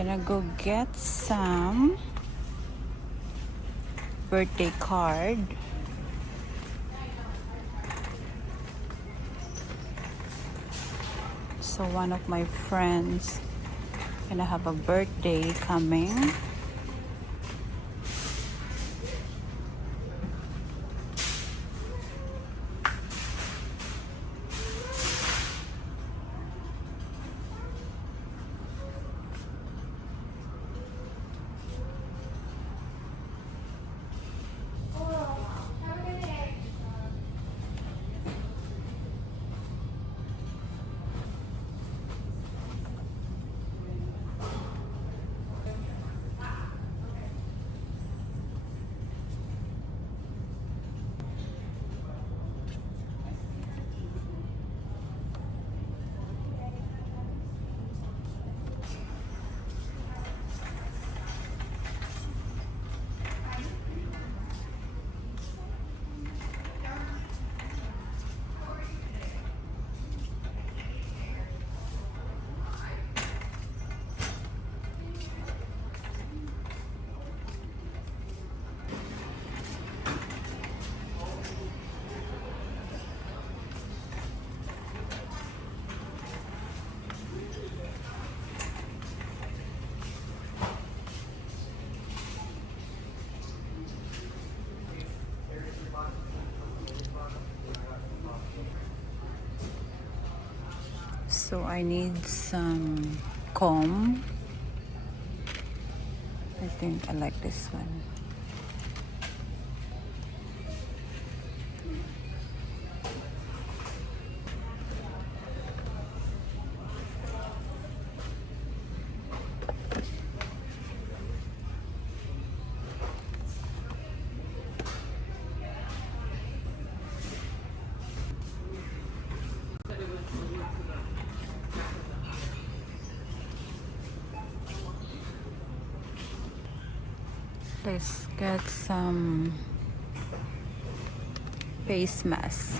Gonna go get some birthday card. So one of my friends gonna have a birthday coming. So I need some comb. I think I like this one. Let's get some face mask.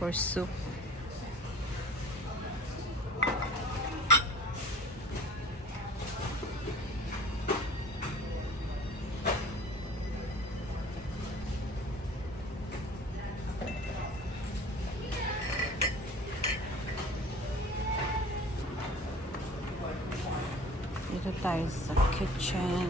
For soup. Dito tayo sa kitchen.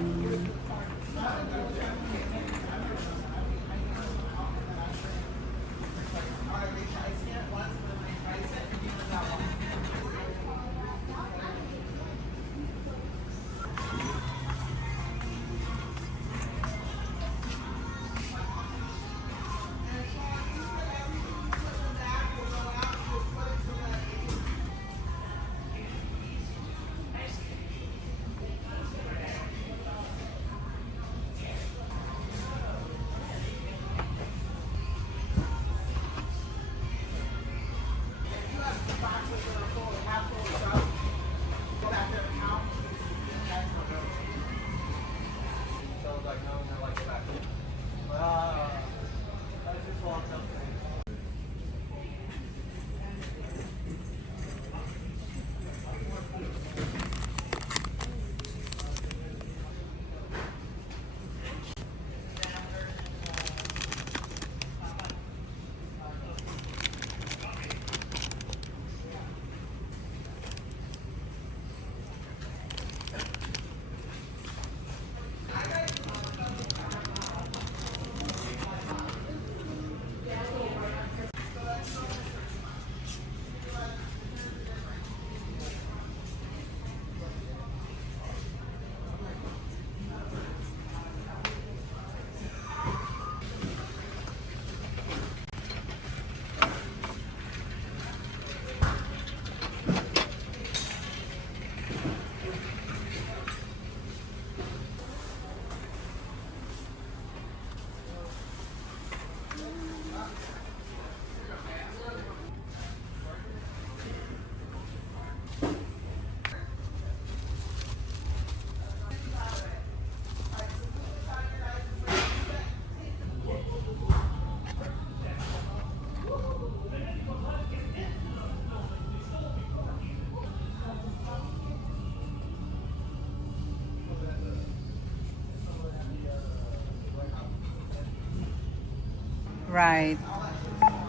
Right.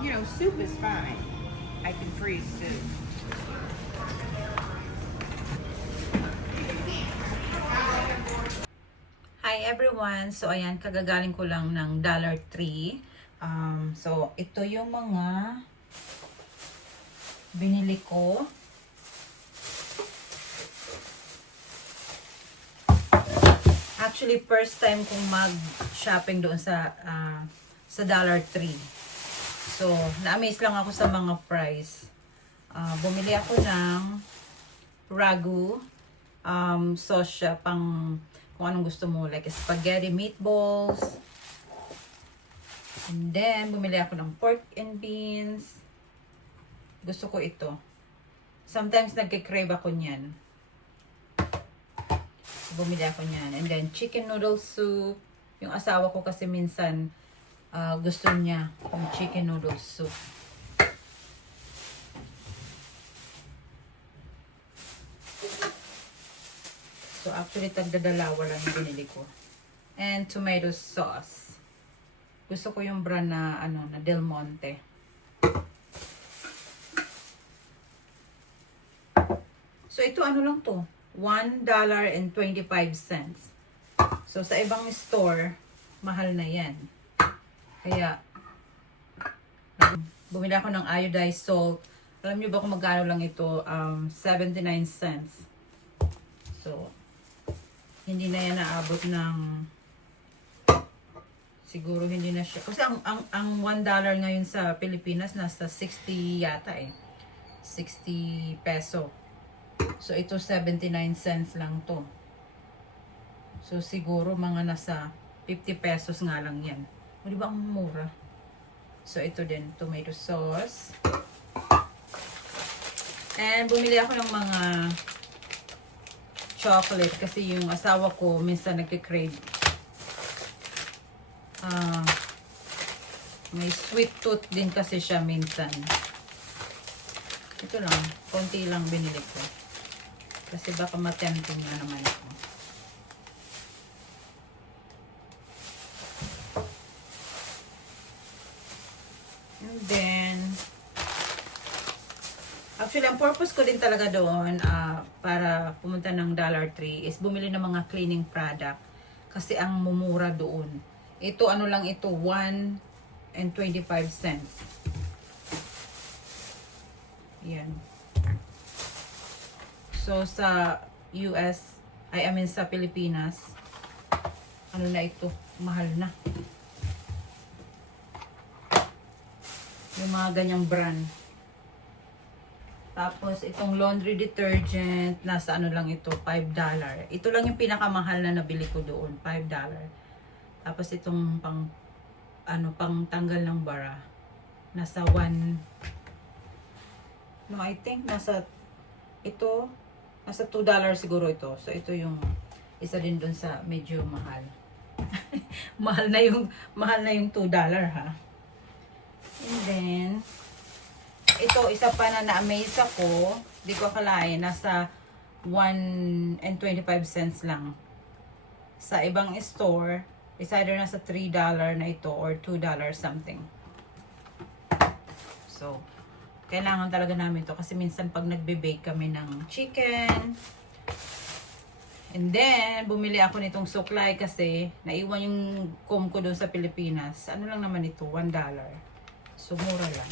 You know, soup is fine. I can freeze soup. Hi everyone! So ayan, kagagaling ko lang ng Dollar Tree. So ito yung mga binili ko. Actually, first time kong mag-shopping doon sa Dollar Tree. So, na-amaze lang ako sa mga price. Bumili ako ng ragu. Sauce siya pang kung anong gusto mo, like spaghetti meatballs. And then, bumili ako ng pork and beans. Gusto ko ito. Sometimes nagkikrave ako niyan. Bumili ako niyan. And then, chicken noodle soup. Yung asawa ko kasi minsan gusto niya yung chicken noodle soup. So, actually, tagdadalawa lang yung binili ko. And tomato sauce. Gusto ko yung brand na, na Del Monte. So, ito ano lang to? $1.25. So, sa ibang store, mahal na yan. Kaya, bumili ako ng iodized salt. Alam niyo ba kung magkano lang ito? 79 cents. So, hindi na yan naabot ng siguro hindi na siya. Kasi ang $1 ngayon sa Pilipinas nasa 60 yata eh. 60 peso. So ito 79 cents lang to. So siguro mga nasa 50 pesos nga lang yan. O di ba ang mura? So ito din, tomato sauce. And bumili ako ng mga chocolate kasi yung asawa ko minsan nagki-crave. May sweet tooth din kasi siya minsan. Ito lang, konti lang binili ko. Kasi baka matempting na naman ako. And then, actually, ang purpose ko din talaga doon para pumunta ng Dollar Tree is bumili ng mga cleaning product kasi ang mumura doon. Ito, ano lang ito, $1.25. Yan. So, sa US, I mean sa Pilipinas, ano na ito, mahal na. Yung mga ganyang brand. Tapos, itong laundry detergent, nasa ano lang ito, $5. Ito lang yung pinakamahal na nabili ko doon, $5. Tapos, itong pang tanggal ng bara, nasa I think, nasa $2 siguro ito. So, ito yung isa din doon sa medyo mahal. mahal na yung $2 ha. And then, ito, isa pa na na-amaze ako. Di ko akalain, nasa $1.25 lang. Sa ibang store, it's either nasa $3 na ito or $2 something. So, kailangan talaga namin to kasi minsan pag nagbe-bake kami ng chicken. And then, bumili ako nitong suklay kasi naiwan yung comb ko doon sa Pilipinas. Ano lang naman ito? $1. So, mura lang.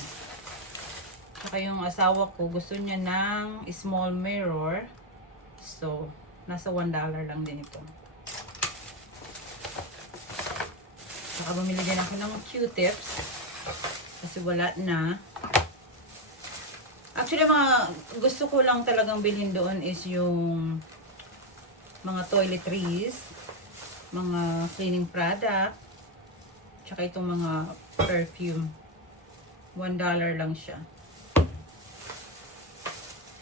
Saka yung asawa ko, gusto niya ng small mirror. So, nasa $1 lang din ito. Saka bumili din ako ng Q-tips. Kasi wala na. Actually, mga gusto ko lang talagang bilhin doon is yung mga toiletries, mga cleaning product, tsaka itong mga perfume. $1 lang siya.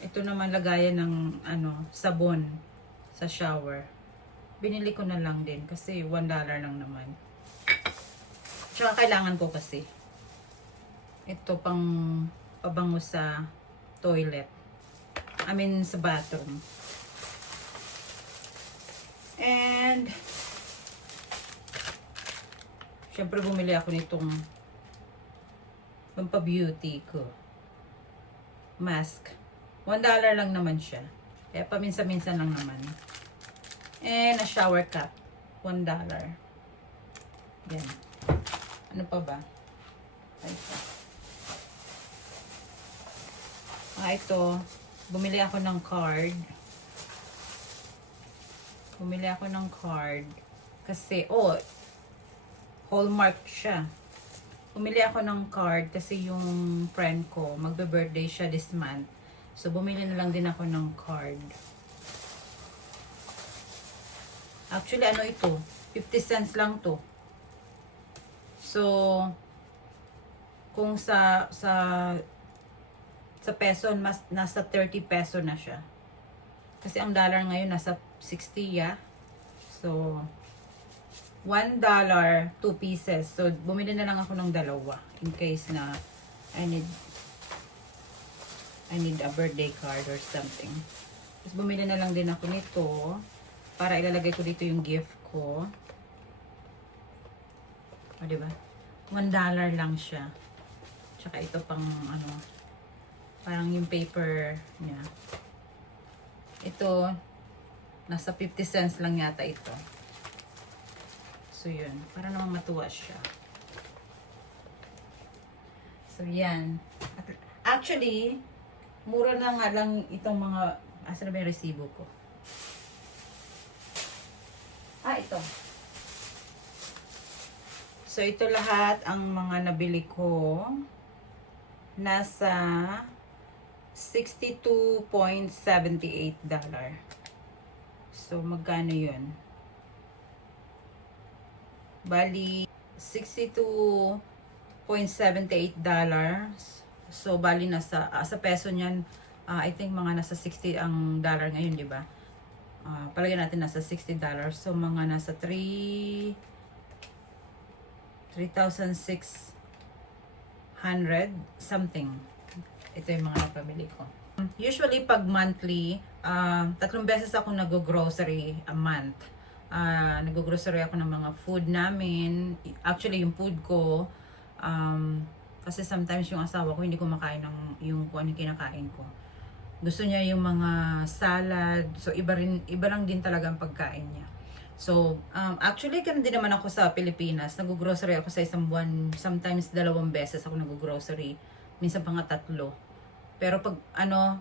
Ito naman lagayan ng sabon sa shower. Binili ko na lang din kasi $1 lang naman. Tsaka kailangan ko kasi. Ito pang pabango sa toilet. I mean sa bathroom. And syempre bumili ako nitong Pampabeauty ko. Mask. $1 lang naman siya. Kaya paminsan-minsan lang naman. And a shower cap. $1. Yan. Ano pa ba? Ito. Bumili ako ng card. Kasi, Hallmark siya. Bumili ako ng card kasi yung friend ko, magbe-birthday siya this month. So, bumili na lang din ako ng card. Actually, ano ito? 50 cents lang to. So, kung sa peso, nasa 30 peso na siya. Kasi ang dollar ngayon, nasa 60, ya. So, $1, 2 pieces. So, bumili na lang ako ng dalawa. In case na I need a birthday card or something. Tapos, bumili na lang din ako nito. Para ilalagay ko dito yung gift ko. O, diba? $1 lang siya. Tsaka ito pang, parang yung paper niya. Ito, nasa 50 cents lang yata ito. So, yun. Para naman matuwa siya. So, yan. Actually, mura na nga lang itong mga... Asa na ba yung resibo ko? Ito. So, ito lahat ang mga nabili ko. Nasa $62.78. So, magkano yun? Bali, $62.78. So, bali nasa, sa peso niyan, I think mga nasa 60 ang dollar ngayon, di ba? Palagyan natin nasa $60. So, mga nasa 3,600 something. Ito yung mga napamili ko. Usually, pag monthly, 3 beses ako nag-grocery a month. Nag-grocery ako ng mga food namin. Actually, yung food ko, kasi sometimes yung asawa ko hindi ko makain ng yung kung ano kinakain ko. Gusto niya yung mga salad. So, iba lang din talaga ang pagkain niya. So, actually, ganun din naman ako sa Pilipinas. Nag-grocery ako sa isang buwan. Sometimes 2 beses ako nag-grocery. Minsan pa nga 3. Pero pag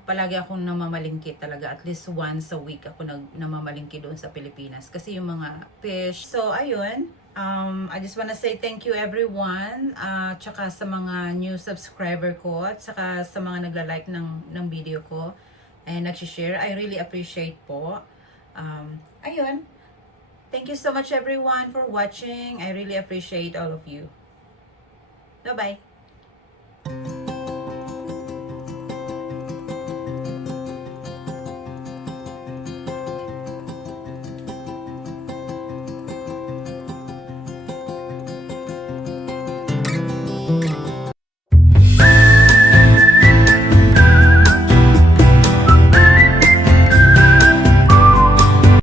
palagi akong namamalingki talaga. At least once a week ako namamalingki doon sa Pilipinas. Kasi yung mga fish. So, ayun. I just wanna say thank you everyone. Tsaka sa mga new subscriber ko. At tsaka sa mga nagla-like ng video ko. And nag-share. I really appreciate po. Ayun. Thank you so much everyone for watching. I really appreciate all of you. Bye-bye. Thank you.